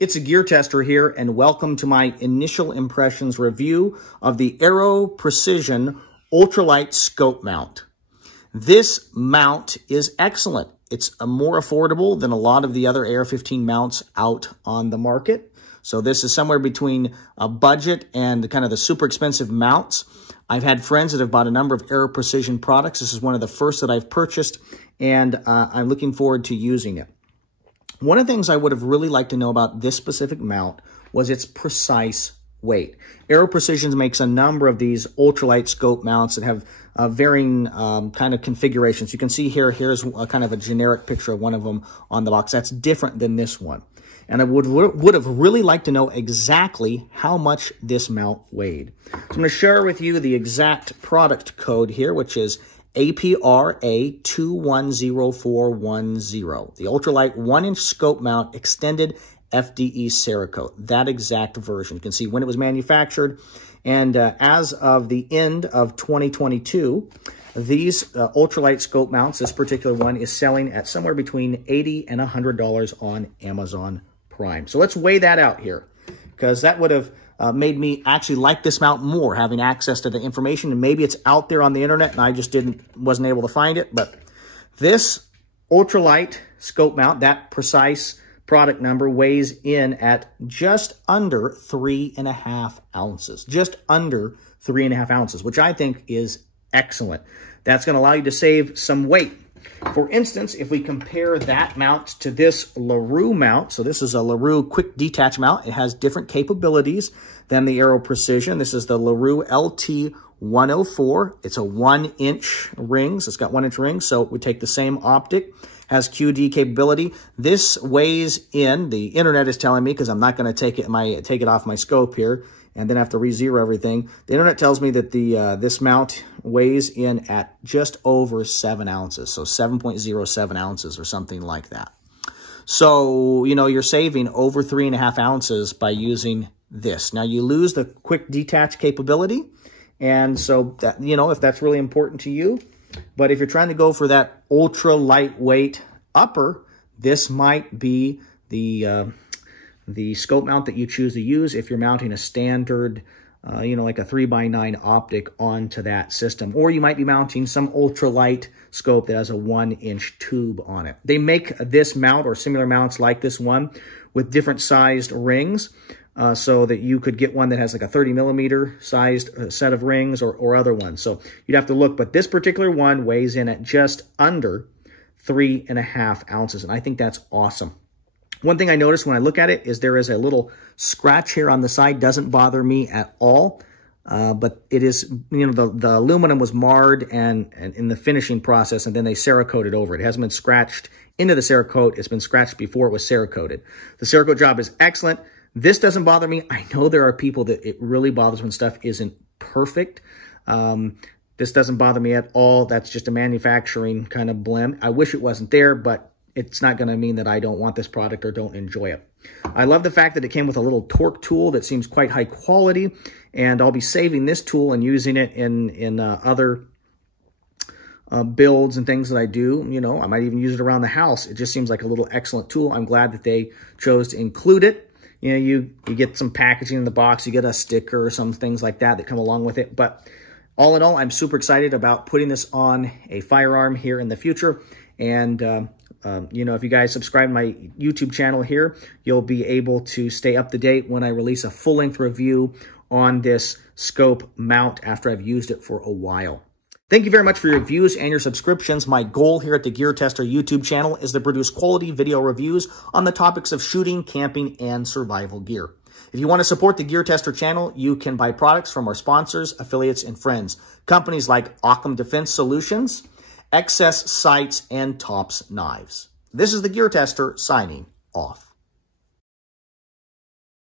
It's a gear tester here, and welcome to my initial impressions review of the Aero Precision Ultralight Scope Mount. This mount is excellent. It's more affordable than a lot of the other AR-15 mounts out on the market. So this is somewhere between a budget and kind of the super expensive mounts. I've had friends that have bought a number of Aero Precision products. This is one of the first that I've purchased, and I'm looking forward to using it. One of the things I would have really liked to know about this specific mount was its precise weight. Aero Precision makes a number of these ultralight scope mounts that have varying kind of configurations. You can see here's a kind of a generic picture of one of them on the box. That's different than this one. And I would have really liked to know exactly how much this mount weighed. So I'm going to share with you the exact product code here, which is APRA 210410, the ultralight 1-inch scope mount extended FDE Cerakote, that exact version. You can see when it was manufactured, and as of the end of 2022, these ultralight scope mounts, this particular one is selling at somewhere between $80 and $100 on Amazon Prime. So let's weigh that out here, because that would have made me actually like this mount more, having access to the information, and maybe it's out there on the internet and I just wasn't able to find it. But this ultralight scope mount, that precise product number, weighs in at just under 3.5 ounces, just under 3.5 ounces, which I think is excellent. That's going to allow you to save some weight. For instance, if we compare that mount to this LaRue mount, so this is a LaRue quick detach mount. It has different capabilities than the Aero Precision. This is the LaRue LT104. It's a 1-inch ring, so it's got 1-inch rings, so we take the same optic, has QD capability. This weighs in, the internet is telling me, because I'm not going to take it off my scope here and then have to re-zero everything. The internet tells me that this mount weighs in at just over 7 ounces, so 7.07 ounces or something like that. So, you know, you're saving over 3.5 ounces by using this. Now, you lose the quick detach capability, and so, that, you know, if that's really important to you. But if you're trying to go for that ultra lightweight upper, this might be the scope mount that you choose to use if you're mounting a standard, you know, like a 3x9 optic onto that system. Or you might be mounting some ultralight scope that has a 1-inch tube on it. They make this mount or similar mounts like this one with different sized rings, so that you could get one that has like a 30mm sized set of rings or other ones. So you'd have to look, but this particular one weighs in at just under 3.5 ounces, and I think that's awesome. One thing I noticed when I look at it is there is a little scratch here on the side. Doesn't bother me at all, but it is, you know, the aluminum was marred and in the finishing process, and then they Cerakoted over it. It hasn't been scratched into the Cerakote. It's been scratched before it was Cerakoted. The Cerakote job is excellent. This doesn't bother me. I know there are people that it really bothers when stuff isn't perfect. This doesn't bother me at all. That's just a manufacturing kind of blem. I wish it wasn't there, but it's not going to mean that I don't want this product or don't enjoy it. I love the fact that it came with a little torque tool that seems quite high quality, and I'll be saving this tool and using it in other builds and things that I do. You know, I might even use it around the house. It just seems like a little excellent tool. I'm glad that they chose to include it. You know, you get some packaging in the box, you get a sticker or some things like that come along with it. But all in all, I'm super excited about putting this on a firearm here in the future. And, you know, if you guys subscribe to my YouTube channel here, you'll be able to stay up to date when I release a full-length review on this scope mount after I've used it for a while. Thank you very much for your views and your subscriptions. My goal here at the Gear Tester YouTube channel is to produce quality video reviews on the topics of shooting, camping, and survival gear. If you want to support the Gear Tester channel, you can buy products from our sponsors, affiliates, and friends. Companies like Occam Defense Solutions, Excess Sights, and Tops Knives. This is the Gear Tester signing off.